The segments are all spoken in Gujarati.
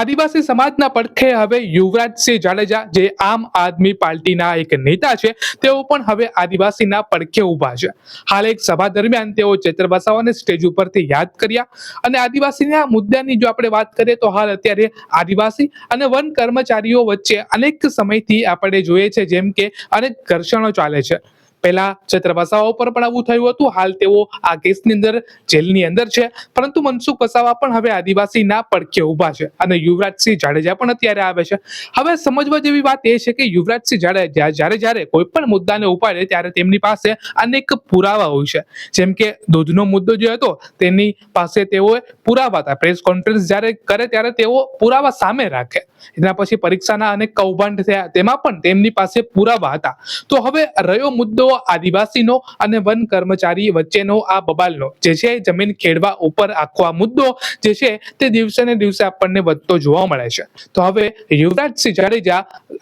આદિવાસી સમાજના પડખે હવે યુવરાજસિંહ જાડેજા જે આમ આદમી પાર્ટીના એક નેતા છે તેઓ પણ હવે આદિવાસીના પડખે ઊભા છે. હાલ એક સભા દરમિયાન તેઓ ચેતર વસાવાને સ્ટેજ ઉપરથી યાદ કર્યા અને આદિવાસીના મુદ્દાની જો આપણે વાત કરીએ તો હાલ અત્યારે આદિવાસી અને વન કર્મચારીઓ વચ્ચે અનેક સમયથી આપણે જોઈએ છે જેમ કે અનેક ઘર્ષણો ચાલે છે. પહેલા ચેતર વસાવા ઉપર પણ આવું થયું હતું. હાલ તેઓ આ કેસની અંદર જેલની અંદર છે, પરંતુ મનસુખ વસાવા પણ હવે આદિવાસીના પડખે ઊભા છે અને યુવરાજસિંહ જાડેજા પણ અત્યારે આવે છે. હવે સમજવા જેવી વાત એ છે કે યુવરાજસિંહ જાડેજા જ્યારે કોઈ પણ મુદ્દાને ઉપાડે ત્યારે તેમની પાસે અનેક પુરાવા હોય છે. જેમ કે દૂધનો મુદ્દો જે હતો તેની પાસે તેઓએ પુરાવા હતા. પ્રેસ કોન્ફરન્સ જ્યારે કરે ત્યારે તેઓ પુરાવા સામે રાખે. એના પછી પરીક્ષાના અનેક કૌભાંડ થયા, તેમાં પણ તેમની પાસે પુરાવા હતા. તો હવે રહ્યો મુદ્દો આદિવાસીનો અને વન કર્મચારી વચ્ચેનો આ બબાલનો જે છે જમીન ખેડવા ઉપર આખો આ મુદ્દો જે છે તે દિવસે ને દિવસે આપણને વધતો જોવા મળે છે. તો હવે યુવરાજસિંહ જાડેજા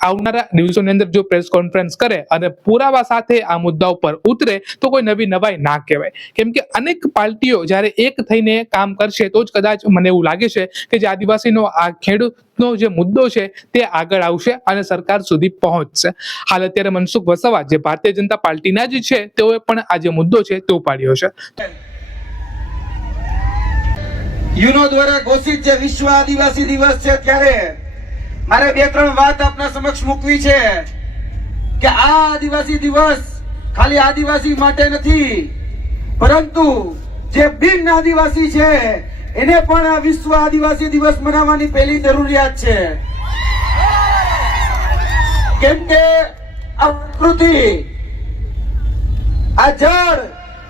આવનારા દિવસોની અંદર જો પ્રેસ કોન્ફરન્સ કરે અને પુરાવા સાથે આ મુદ્દા ઉપર ઉતરે તો કોઈ નવી નવાઈ ના કહેવાય. કેમ કે અનેક પાર્ટીઓ જ્યારે એક થઈને કામ કરશે તો જ કદાચ મને એવું લાગે છે કે જે આદિવાસીનો આ ખેડૂતનો જે મુદ્દો છે તે આગળ આવશે અને સરકાર સુધી પહોંચશે. હાલ અત્યારે મનસુખ વસાવા જે ભારતીય જનતા પાર્ટીના જ છે તેઓએ પણ આ જે મુદ્દો છે તે ઉપાડ્યો છે. યુનો દ્વારા ઘોષિત જે વિશ્વ આદિવાસી દિવસ છે ત્યારે મારે બે ત્રણ વાત આપના સમક્ષ મૂકવી છે કે આ આદિવાસી દિવસ ખાલી આદિવાસી માટે નથી, પરંતુ જે બિન આદિવાસી છે એને પણ આ વિશ્વ આદિવાસી દિવસ મનાવવાની પહેલી જરૂરિયાત છે. કેમ કે આ પ્રકૃતિ, આ જળ,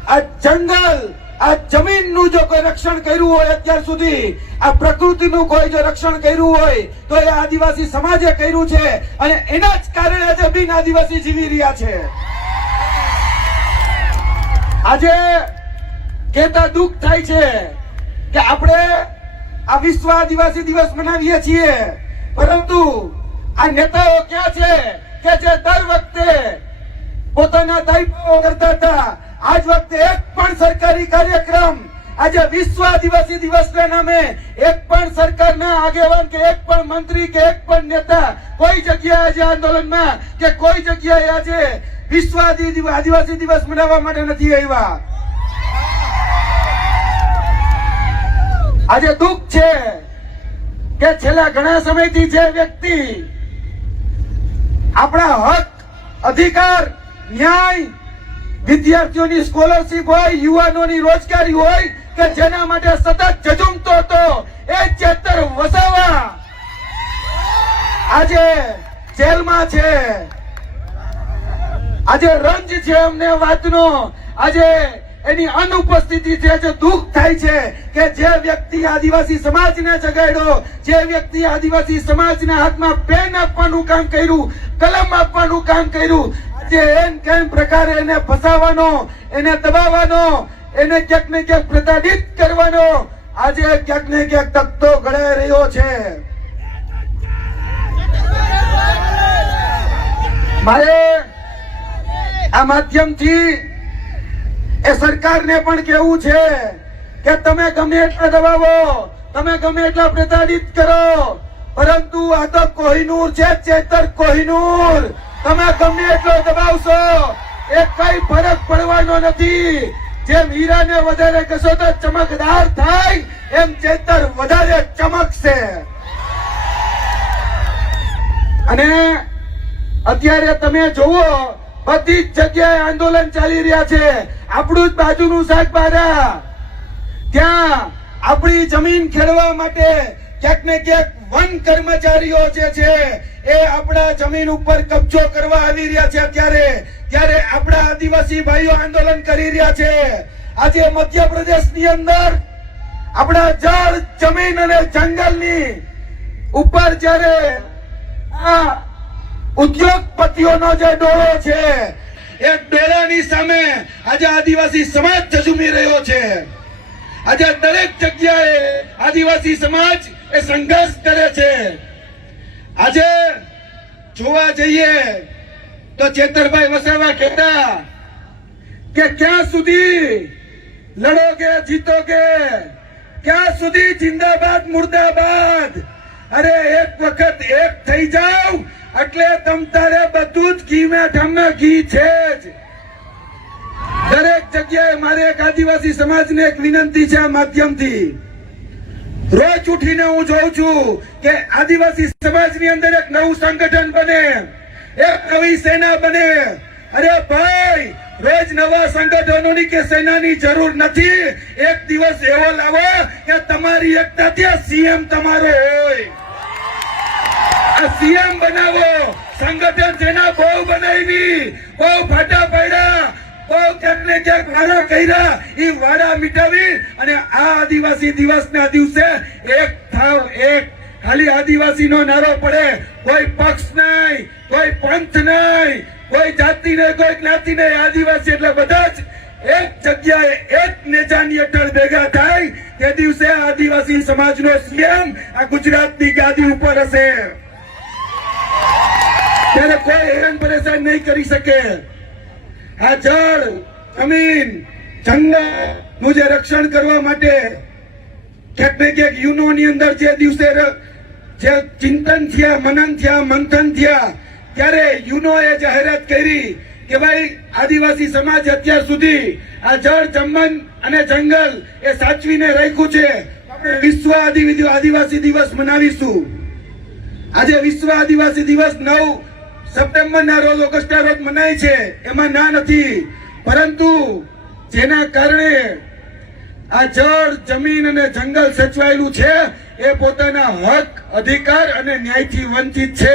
આ જંગલ, આ જમીનનું જો કોઈ રક્ષણ કર્યું હોય અત્યાર સુધી, આ પ્રકૃતિનું કોઈ જો રક્ષણ કર્યું હોય તો એ આદિવાસી સમાજે કર્યું છે અને એના જ કારણે આજે બિન આદિવાસી જીવી રહ્યા છે. આજે કહેતા દુઃખ થાય છે કે આપણે આ વિશ્વ આદિવાસી દિવસ મનાવીએ છીએ, પરંતુ આ નેતાઓ ક્યાં છે કે જે દર વખતે પોતાના દાયકાઓ કરતા હતા, આજ વખતે એક પણ સરકારી કાર્યક્રમ આજે વિશ્વ આદિવાસી દિવસના નામે એક પણ સરકારના આગેવાન કે એક પણ મંત્રી કે એક પણ નેતા કોઈ જગ્યાએ આજે આંદોલનમાં કે કોઈ જગ્યાએ આજે વિશ્વ આદિવાસી દિવસ મનાવવા માટે નથી આવ્યા. આજે દુઃખ છે કે છેલ્લા ઘણા સમયથી જે વ્યક્તિ આપણા હક, અધિકાર, ન્યાય, વિદ્યાર્થીઓની સ્કોલરશીપ હોય, યુવાનોની રોજગારી હોય કે જેના માટે સતત ઝઝૂમતો હતો એ ચેતર વસાવા આજે જેલમાં છે. આજે રંજ છે અમને વાતનો, આજે એની અનુપસ્થિતિ છે. જે દુઃખ થાય છે કે જે વ્યક્તિ આદિવાસી સમાજને જગાડ્યો, જે વ્યક્તિ આદિવાસી સમાજના હાથમાં પેન આપવાનું કામ કર્યું, કલમ આપવાનું કામ કર્યું, આજે એમ કેમ પ્રકારે એને ફસાવાનો, એને દબાવવાનો, એને ક્યાંક ને ક્યાંક પ્રતાડિત કરવાનો આજે ક્યાંક ને ક્યાંક તકતો ગળાઈ રહ્યો છે. મારે આ માધ્યમથી એ સરકારને પણ કહેવું છે કે તમે ગમે એટલા દબાવો, તમે ગમે એટલા પ્રતાડિત કરો, પરંતુ આ તો કોહિનૂર છે, ચેતર કોહિનૂર. તમે ગમે એટલો દબાવશો એ કઈ ફરક પડવાનો નથી. જેમ હીરાને વધારે ઘસો તો ચમકદાર થાય, એમ ચેતર વધારે ચમકશે. અને અત્યારે તમે જુઓ બધી જ જગ્યાએ આંદોલન ચાલી રહ્યા છે. આપણું જ બાજુનું શાકબારા, ત્યાં આપણી જમીન ખેડવા માટે ક્યાંક ને ક્યાંક વન કર્મચારીઓ જે છે એ આપણા જમીન ઉપર કબજો કરવા આવી રહ્યા છે. ત્યારે આપણા આદિવાસી ભાઈઓ આંદોલન કરી રહ્યા છે. આજે મધ્યપ્રદેશની અંદર આપણા જળ, જમીન અને જંગલની ઉપર જ્યારે આ ઉદ્યોગપતિઓનો જે ડોળો છે એ ડોળાની સામે આજે આદિવાસી સમાજ ઝઝૂમી રહ્યો છે. આજે દરેક જગ્યાએ આદિવાસી સમાજ એ સંઘર્ષ કરે છે. આજે જોવા જઈએ તો ચેતરભાઈ વસાવા કહેતા કે ક્યાં સુધી લડોગે જીતોગે, ક્યાં સુધી જિંદાબાદ મુર્દાબાદ. અરે એક વખત એક થઈ જાવ એટલે તમ તારે બધું જ ઘી મેં ઠામના ઘી છે જ. દરેક જગ્યાએ મારે એક આદિવાસી સમાજને એક વિનંતી છે આ માધ્યમથી. રોજ ઉઠીને હું જોઉં છું કે આદિવાસી સમાજની અંદર એક નવું સંગઠન બને, એક નવી સેના બને. અરે ભાઈ, રોજ નવા સંગઠનોની કે સેનાની જરૂર નથી. એક દિવસ એવો લાવો કે તમારી એકતા ત્યાં સીએમ તમારો હોય. આ સીએમ બનાવો. સંગઠન જેના બહુ બનાવી, બહુ ફાટા પડ્યા, બહુ ક્યાંક ને ક્યાંક વાડા કર્યા, એ વાડા મિટાવી અને આ આદિવાસી દિવસના દિવસે એક થાવ, એક ખાલી આદિવાસી નો નારો પડે. કોઈ પક્ષ નહીં, કોઈ પંથ નહીં, કોઈ જાતિ નહીં, કોઈ જ્ઞાતિ નહીં. આદિવાસી એટલે બધા જ એક જગ્યાએ એક નેજાની હેઠળ ભેગા થાય તે દિવસે આદિવાસી સમાજનો સીએમ આ ગુજરાતની ગાદી ઉપર હશે. ત્યારે કોઈ હેરાન પરેશાન નહીં કરી શકે. આ જળ, જમીન, જંગલ નું જે રક્ષણ કરવા માટે ક્યાંક ને ક્યાંક યુનોની અંદર જે દિવસે જે ચિંતન થયા, મનન થયા, મંથન થયા, ત્યારે યુનોએ જાહેરાત કરી કે ભાઈ આદિવાસી સમાજ અત્યાર સુધી આ જળ, જમીન અને જંગલ એ સાચવીને રાખ્યું છે. આપણે વિશ્વ આદિવાસી દિવસ મનાવીશું. આજે વિશ્વ આદિવાસી દિવસ 9 સપ્ટેમ્બર ના રોજ, ઓગસ્ટ ના રોજ મનાય છે, એમાં ના નથી. પરંતુ જેના કારણે આ જળ, જમીન અને જંગલ સચવાયેલું છે એ પોતાના હક, અધિકાર અને ન્યાયથી વંચિત છે.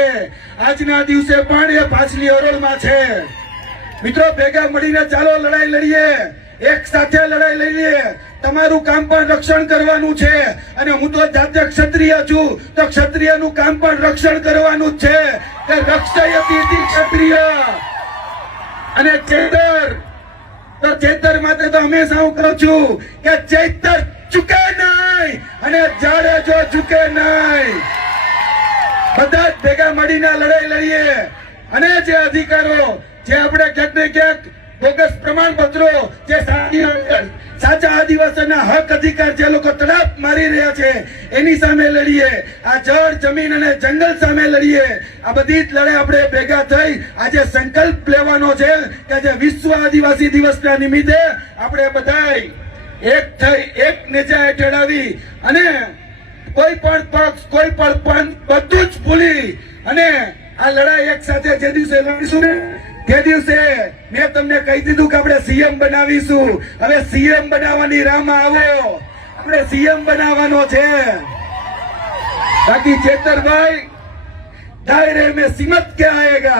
આજના દિવસે પણ એ પાછલી હરોળમાં છે. મિત્રો, ભેગા મળીને ચાલો લડાઈ લડીએ, એક સાથે લડાઈ લડીએ. તમારું કામ પણ રક્ષણ કરવાનું છે અને હું તો જાતે ક્ષત્રિય છું, તો ક્ષત્રિયનું કામ પણ રક્ષણ કરવાનું જ છે. કે રક્ષયતિ ક્ષત્રિય અને ચેતર, તો ચેતર માટે તો હંમેશા હું કહું છું કે ચૈતર ચૂકે નહીં અને જાડેજો ઝૂકે નહીં. બધા જ ભેગા મળીને લડાઈ લડીએ અને જે અધિકારો, જે આપણે ક્યાંક ને ક્યાંક બોગસ પ્રમાણપત્રો, જે સાચા આદિવાસીના હક, અધિકાર જે લોકો તડાપ મારી રહ્યા છે એની સામે લડીએ. આ જળ, જમીન અને જંગલ સામે લડીએ. આ બધી જ લડાઈ આપણે ભેગા થઈ આજે સંકલ્પ લેવાનો છે કે આજે વિશ્વ આદિવાસી દિવસના નિમિત્તે આપણે બધાય એક થઈ, એક નેજા હેઠળ આવી અને કોઈ પણ પક્ષ, કોઈ પણ પંથ બધું જ ભૂલી અને આ લડાઈ એક સાથે જે દિવસે લડીશું ને તે દિવસે મેં તમને કહી દીધું કે આપણે સીએમ બનાવીશું. હવે સીએમ બનાવવાની રાહમાં આવો. આપણે સીએમ બનાવવાનો છે. બાકી ચેતરભાઈ, दायरे में सिमत के आएगा.